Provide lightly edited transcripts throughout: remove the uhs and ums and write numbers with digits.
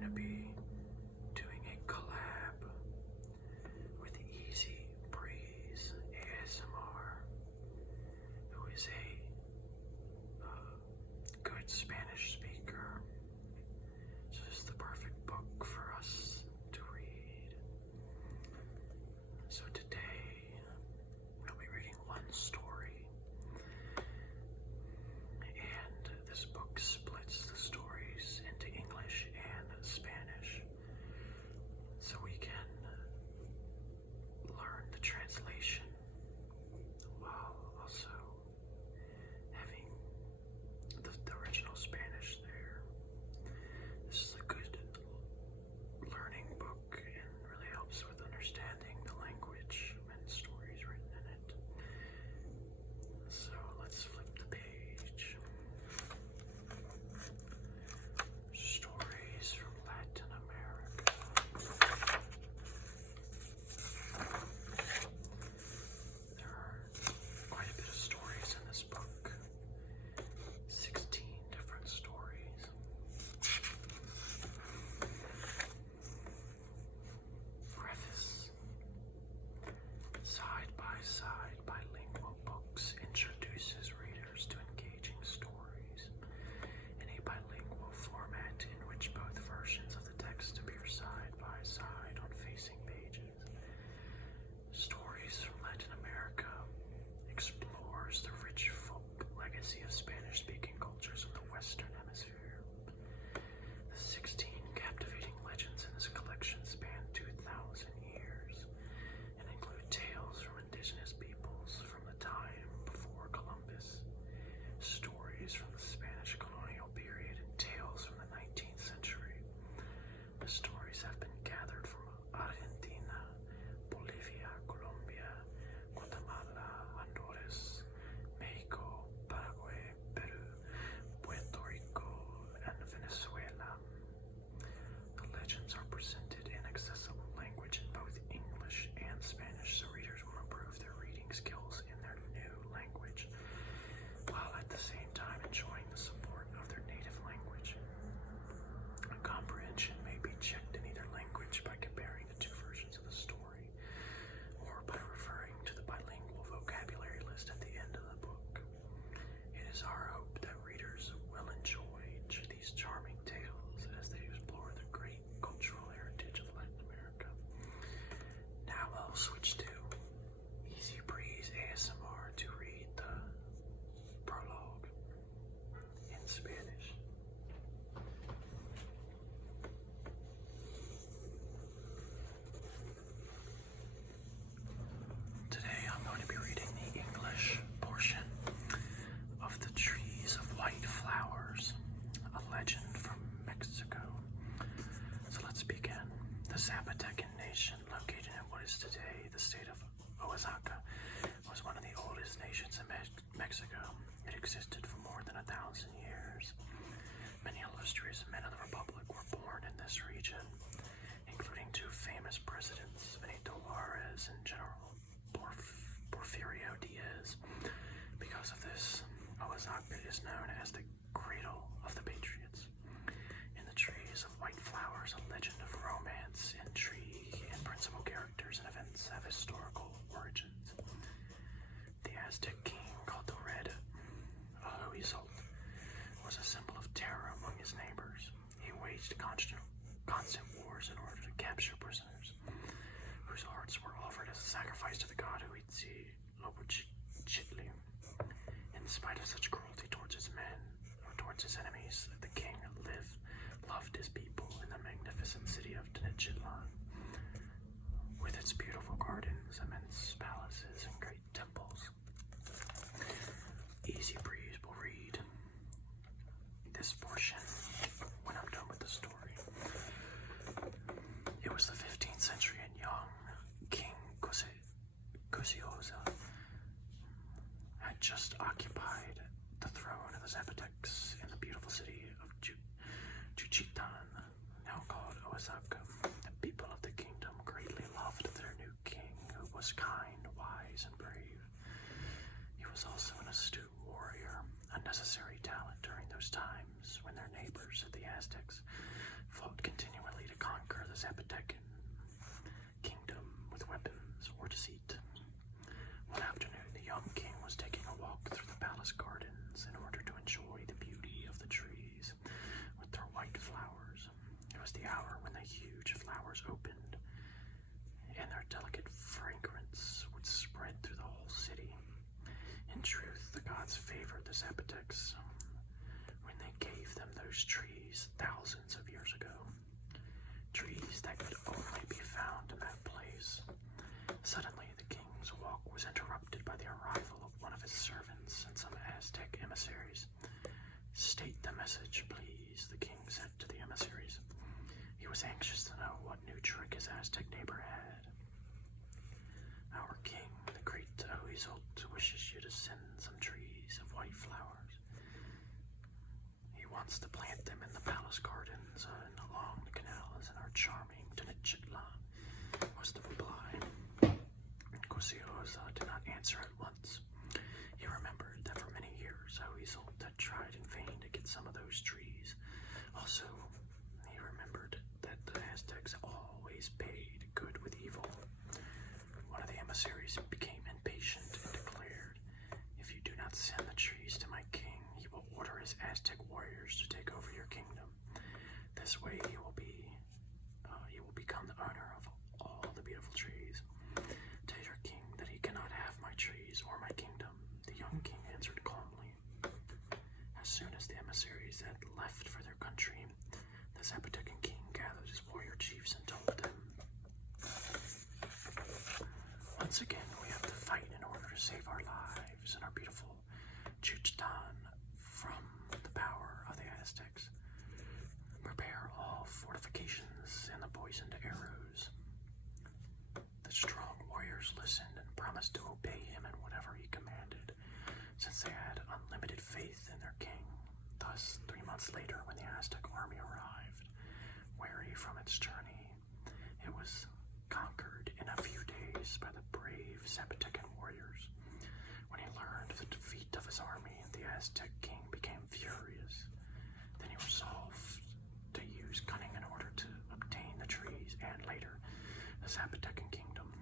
going to be doing a collab with Easy Breeze ASMR, who is a good Spanish speaker. So this is the perfect book for us to read. So today we'll be reading one story, and this book splits the stories into English and Spanish, so we can learn the translation while also having the original Spanish there. This is a good learning book and really helps with understanding the language and stories written in it. So let's flip the page. Stories from Latin America. There are quite a bit of stories in this book. 16 different stories. Preface. Side-by-side bilingual books introduces readers to engaging stories in a bilingual format in which both versions of the text appear side by side on facing pages. Stories from Latin America explores the rich folk legacy of Spanish-speaking cultures of the Western Hemisphere. The 16 captivating legends in this collection span 2,000 years and include tales from indigenous peoples from the time before Columbus, stories from the Spanish colonial period, and tales from the 19th century. The stories have been gathered from Argentina, Bolivia, Colombia, Guatemala, Honduras, Mexico, Paraguay, Peru, Puerto Rico, and Venezuela. The legends are presented in accessible language in both English and Spanish, so readers will improve their reading skills in their new language, while at the same time enjoying the support of their native language. Comprehension may be checked in either language by comparing the two versions of the story, or by referring to the bilingual vocabulary list at the end of the book. It is our hope that readers will enjoy these charming tales as they explore the great cultural heritage of Latin America. Now I'll switch to Easy Breeze ASMR to read the prologue in Spanish. Today I'm going to be reading the English portion of The Trees of White Flowers, a legend from Mexico. So let's begin. The Zapotecan nation, located in what is today the state of Oaxaca, was one of the oldest nations in Mexico. It existed for more than 1,000 years. Many illustrious men of the Republic were born in this region, including two famous presidents, Benito Juarez and General Porfirio Diaz. Because of this, Oaxaca is known as the cradle of the patriots. In The Trees of White Flowers, a legend of romance, intrigue, and principal characters and events have historical origins. The Aztec king, called the Red Ahuizotl, was a symbol of terror among his neighbors. He waged constant wars in order to capture prisoners, whose hearts were offered as a sacrifice to the god Huitzilopochtli. In spite of such cruelty towards his men or towards his enemies, the king loved his people in the magnificent city of Tenochtitlan, with its beautiful gardens, immense palaces, and great temples. Easy Breeze will read this portion when I'm done with the story. It was the 15th century, and young King Cusioza had just occupied the throne of the Zapotecs in the beautiful city of Juchitán, now called Oaxaca. The people of the kingdom greatly loved their new king, who was kind, wise, and brave. He was also an astute warrior, a necessary talent during those times when their neighbors, the Aztecs, fought continually Zapotecan kingdom with weapons or deceit. One afternoon, the young king was taking a walk through the palace gardens in order to enjoy the beauty of the trees with their white flowers. It was the hour when the huge flowers opened, and their delicate fragrance would spread through the whole city. In truth, the gods favored the Zapotecs when they gave them those trees thousands of years ago. Trees that could only be found in that place. Suddenly, the king's walk was interrupted by the arrival of one of his servants and some Aztec emissaries. "State the message, please," the king said to the emissaries. He was anxious to know what new trick his Aztec neighbor had. "Our king, the great Oizot, wishes you to send some trees of white flowers. He wants to plant them in the palace gardens and along the canals in our charming Tenochtitlan," was the reply. Quasimodo did not answer at once. He remembered that for many years Oizot had tried in vain to get some of those trees. Also, he remembered that the Aztecs always paid good with evil. One of the emissaries became impatient and declared, "If you do not send the trees to my king, he will order his Aztec warriors to take over your kingdom. This way he will become the owner of all the beautiful trees. Tell your king that he cannot have my trees or my kingdom." The young king answered calmly. As soon as the emissaries had left for their country, the Zapotecan king gathered his warrior chiefs and told them, "Once again, we have to fight in order to save our lives and our beautiful Tenochtitlan from the power of the Aztecs. Prepare all fortifications and the poisoned arrows." The strong warriors listened and promised to obey him in whatever he commanded, since they had unlimited faith in their king. Thus, 3 months later, when the Aztec army arrived, weary from its journey, it was conquered in a few days by the brave Zapotecan warriors. When he learned the defeat of his army, the Aztec king became furious. Then he resolved to use cunning in order to obtain the trees and later the Zapotecan kingdom.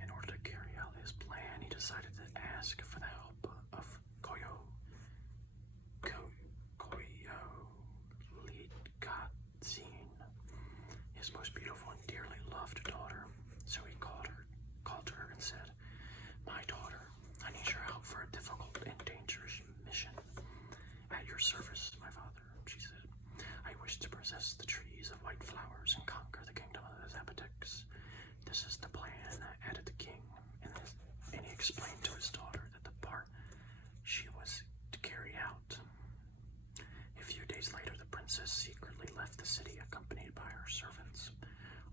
In order to carry out his plan, he decided to ask for the help of Koyo Lidkatzin, his most beautiful and dearly loved daughter. So he called to her and said, "My daughter, I need your help for a difficult and dangerous mission." "At your service, my father," she said. "I wish to possess the trees of white flowers and conquer the kingdom of the Zapotecs. This is the plan," added the king, and he explained to his daughter that the part she was to carry out. A few days later, the princess secretly left the city accompanied by her servants.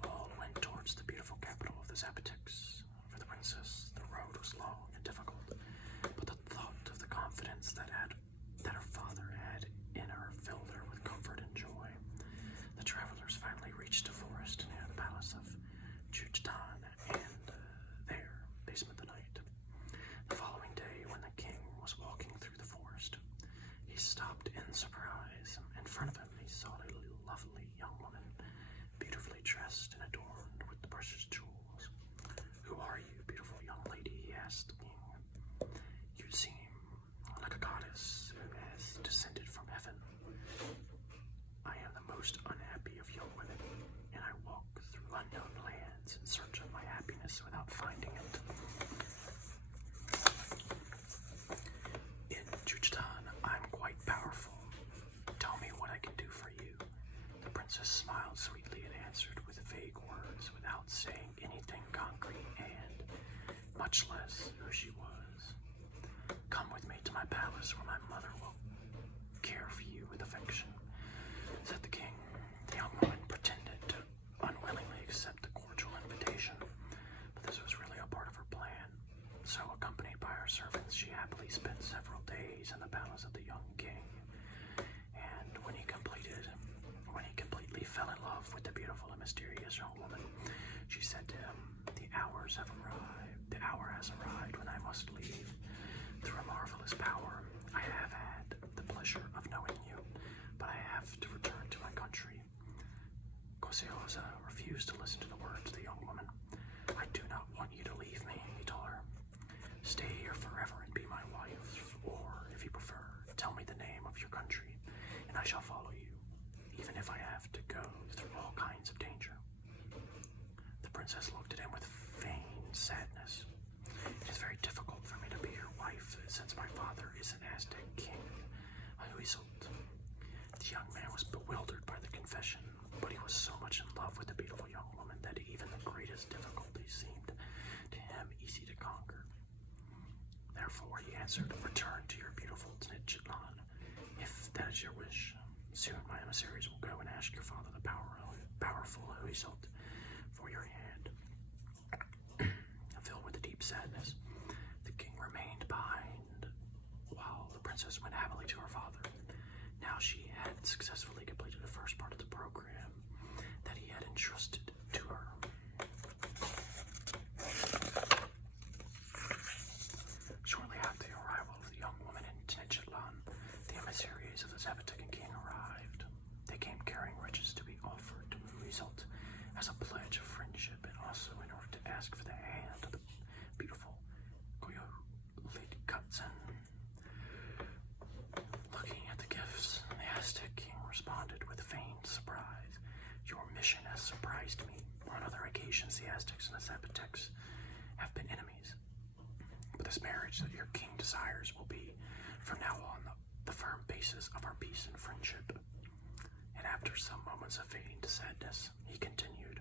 All went towards the beautiful capital of the Zapotecs. For the princess, the road was long and difficult, but the thought of the confidence that her father had in her filled her with comfort and joy. The travelers finally reached a forest near the palace of Tenochtitlan, and there they spent the night. The following day, when the king was walking through the forest, he stopped in surprise. In front of him, he saw a lovely young woman, beautifully dressed and adorned with the precious jewels. "Who are you, beautiful young lady?" he asked the king. "You seem like a goddess who has descended from heaven." "I am the most unhappy of young women, and I walk through unknown lands in search of my happiness without finding it. In Tenochtitlan, I'm quite powerful. Tell me what I can do for you." The princess smiled sweetly and answered with vague words without saying anything concrete and, much less, who she was. "Come with me to my palace where my mother will care for you with affection," said the king. The young woman pretended to unwillingly accept the cordial invitation, but this was really a part of her plan. So, accompanied by her servants, she happily spent several days in the palace of the young king. And when he completely fell in love with the beautiful and mysterious young woman, she said to him, "The hour has arrived when I must leave. Through a marvelous power, I have had the pleasure of knowing you, but I have to return to my country. Graciosa refused to listen to the words of the young woman. I do not want you to leave me, he told her. Stay here forever and be my wife, or, if you prefer, tell me the name of your country, and I shall follow you, even if I have to go through all kinds of danger. The princess looked at him with feigned sadness. It is very difficult for me to be your wife, since my father is an Aztec king, Huizot. The young man was bewildered by the confession, but he was so much in love with the beautiful young woman that even the greatest difficulties seemed to him easy to conquer. Therefore, he answered, return to your beautiful Tenochtitlan, if that is your wish. Soon my emissaries will go and ask your father, the powerful Huizot, for your hand. Filled with a deep sadness, the king remained behind while the princess went happily to her father. Now she had successfully completed the first part of the program that he had entrusted to her. Shortly after the arrival of the young woman in Tenochtitlan, the emissaries of the Zapotecan king arrived. They came carrying riches to be offered to Huizot as a pledge of friendship, and also in order to ask for the hand of the beautiful Coyolitcutzin. Looking at the gifts, the Aztec king responded with feigned surprise. Your mission has surprised me. On other occasions, the Aztecs and the Zapotecs have been enemies. But this marriage that your king desires will be, from now on, the firm basis of our peace and friendship. And after some moments of feigned sadness, he continued,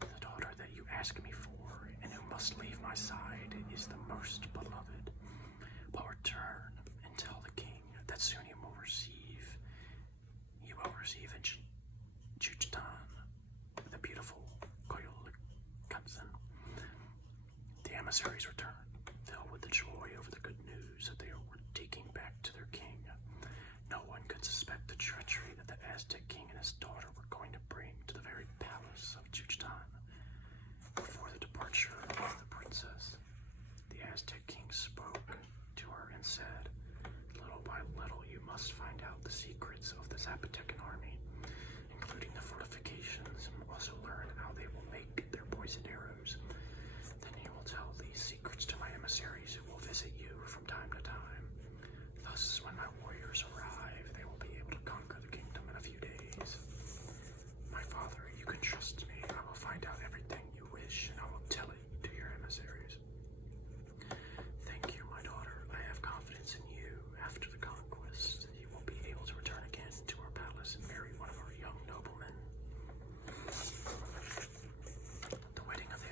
the daughter that you ask me for, and who must leave my side, is the most beloved. But return and tell the king that soon he will receive in Juchtan the beautiful Coyolitcutzin. The emissaries returned, filled with the joy over the good news that they were taking back to their king. No one could suspect the treachery that the Aztec king and his daughter were going to bring to the very palace of Juchtan. Before the departure of the princess, the Aztec king spoke to her and said, little by little you must find out the secrets of the Zapotecan army, including the fortifications, and also learn how they will make their poisoned arrows. Then you will tell these secrets to my emissaries who will visit you from time to time. Thus, when my warriors arrive, they will be able to conquer the kingdom in a few days. My father, you can trust me. I will find out everything you wish, and I will tell it to your emissaries. Thank you, my daughter. I have confidence in you. After the conquest, you will be able to return again to our palace and marry one of our young noblemen. The wedding of the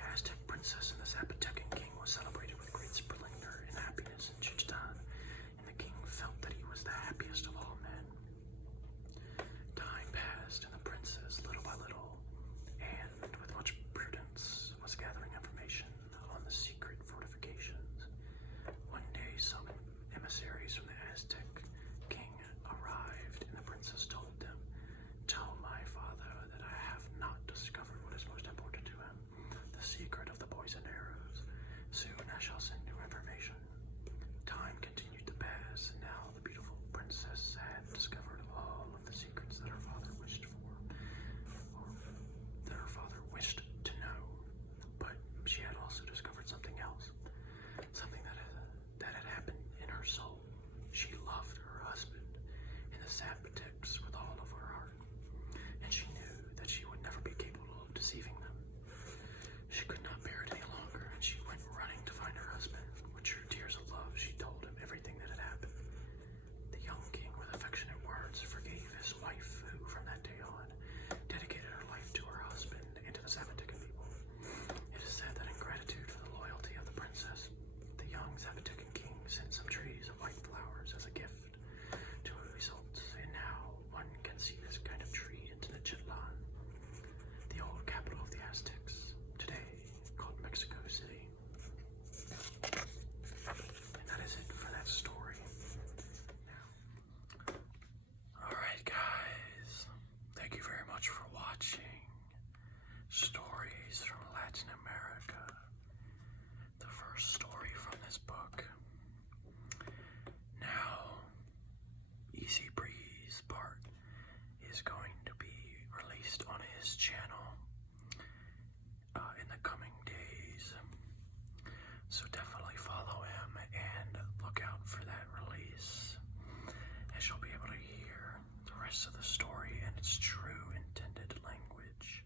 rest of the story in its true intended language.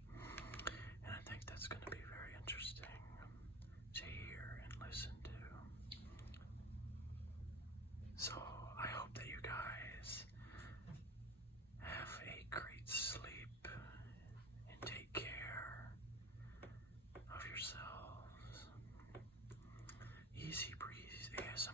And I think that's going to be very interesting to hear and listen to. So I hope that you guys have a great sleep and take care of yourselves. Easy Breeze ASMR